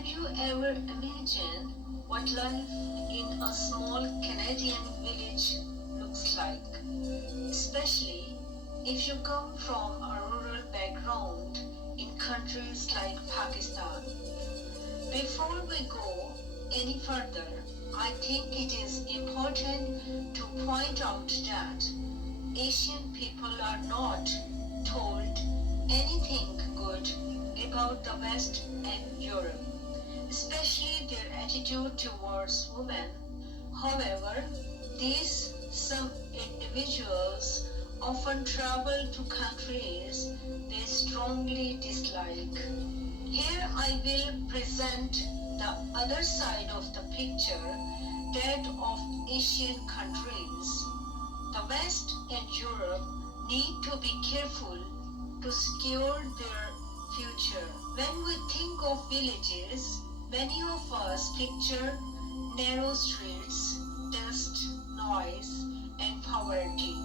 Have you ever imagined what life in a small Canadian village looks like? Especially if you come from a rural background in countries like Pakistan. Before we go any further, I think it is important to point out that Asian people are not told anything good about the West and Europe, especially their attitude towards women. However, these some individuals often travel to countries they strongly dislike. Here I will present the other side of the picture, that of Asian countries. The West and Europe need to be careful to secure their future. When we think of villages, many of us picture narrow streets, dust, noise, and poverty.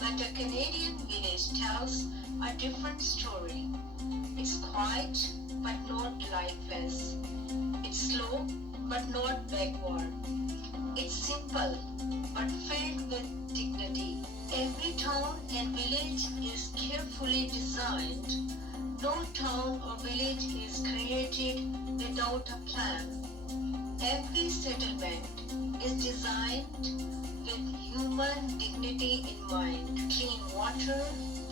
But a Canadian village tells a different story. It's quiet but not lifeless. It's slow but not backward. It's simple but filled with dignity. Every town and village is carefully designed. No town or village is created without a plan. Every settlement is designed with human dignity in mind. Clean water,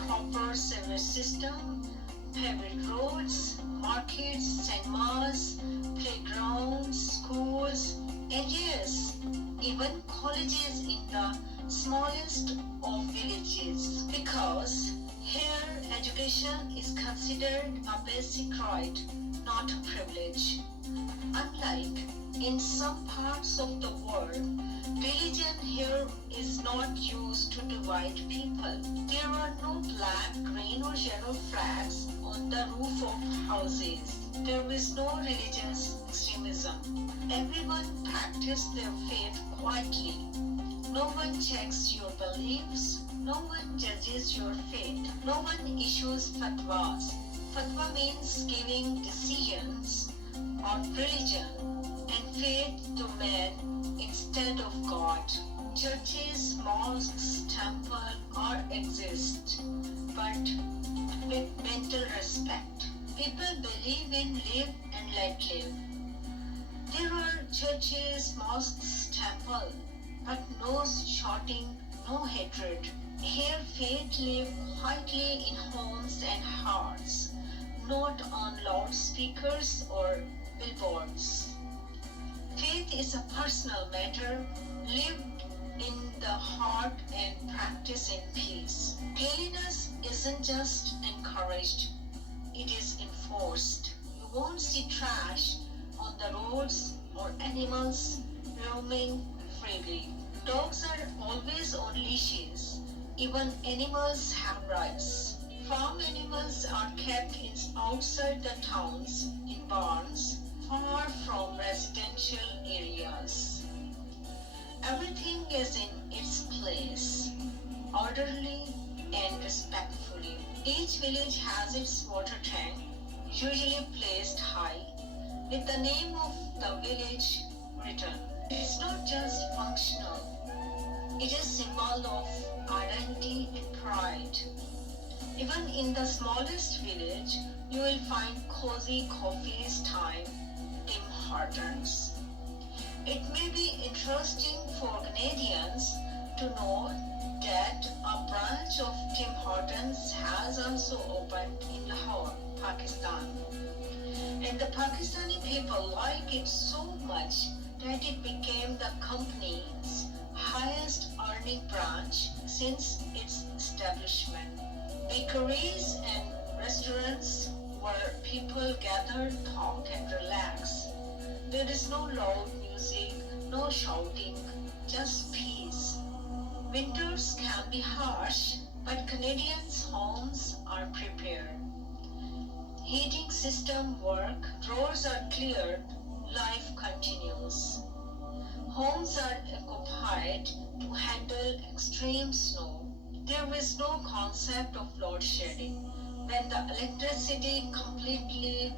proper sewage system, paved roads, markets, cinemas, playgrounds, schools, and yes, even colleges in the smallest of villages. Because here education is considered a basic right, not a privilege. Unlike in some parts of the world, religion here is not used to divide people. There are no black, green or yellow flags on the roof of houses. There is no religious extremism. Everyone practices their faith quietly. No one checks your beliefs. No one judges your faith. No one issues fatwas. Fatwa means giving decisions on religion and faith to men instead of God. Churches, mosques, temples all exist, but with mental respect. People believe in live and let live. There are churches, mosques, temples, but no shouting, no hatred. Here faith live quietly in homes and hearts, not on loudspeakers or billboards. Faith is a personal matter, lived in the heart and practiced in peace. Cleanliness isn't just encouraged, it is enforced. You won't see trash on the roads or animals roaming freely. Dogs are always on leashes. Even animals have rights. Farm animals are kept outside the towns in barns, far from residential areas. Everything is in its place, orderly and respectfully. Each village has its water tank, usually placed high, with the name of the village written. It's not just functional, it is symbol of identity and pride. Even in the smallest village, you will find cozy coffees time, Tim Hortons. It may be interesting for Canadians to know that a branch of Tim Hortons has also opened in Lahore, Pakistan. And the Pakistani people like it so much that it became the company's highest earning branch since its establishment. Bakeries and restaurants where people gather, talk, and relax. There is no loud music, no shouting, just peace. Winters can be harsh, but Canadians' homes are prepared. Heating system work, roads are cleared, life continues. Homes are occupied to handle extreme snow. There is no concept of load shedding. When the electricity completely,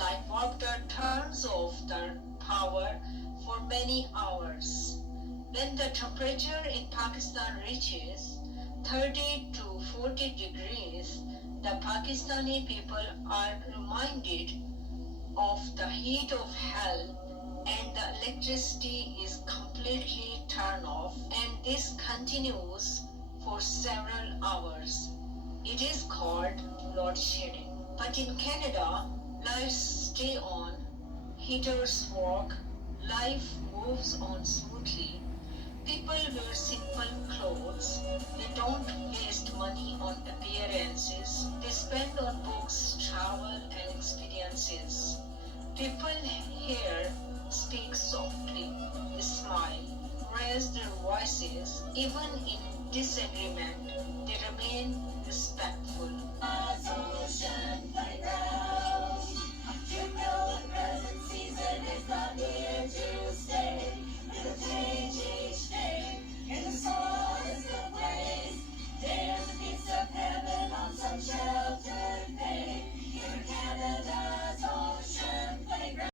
like water, turns off the power for many hours. When the temperature in Pakistan reaches 30 to 40 degrees, the Pakistani people are reminded of the heat of hell and the electricity is completely turned off, and this continues for several hours. It is called load shedding. But in Canada, lights stay on, heaters work, life moves on smoothly. People wear simple clothes. They don't waste money on appearances. They spend on books, travel, and experiences. People here speak softly. They smile, raise their voices. Even in disagreement, they remain respectful.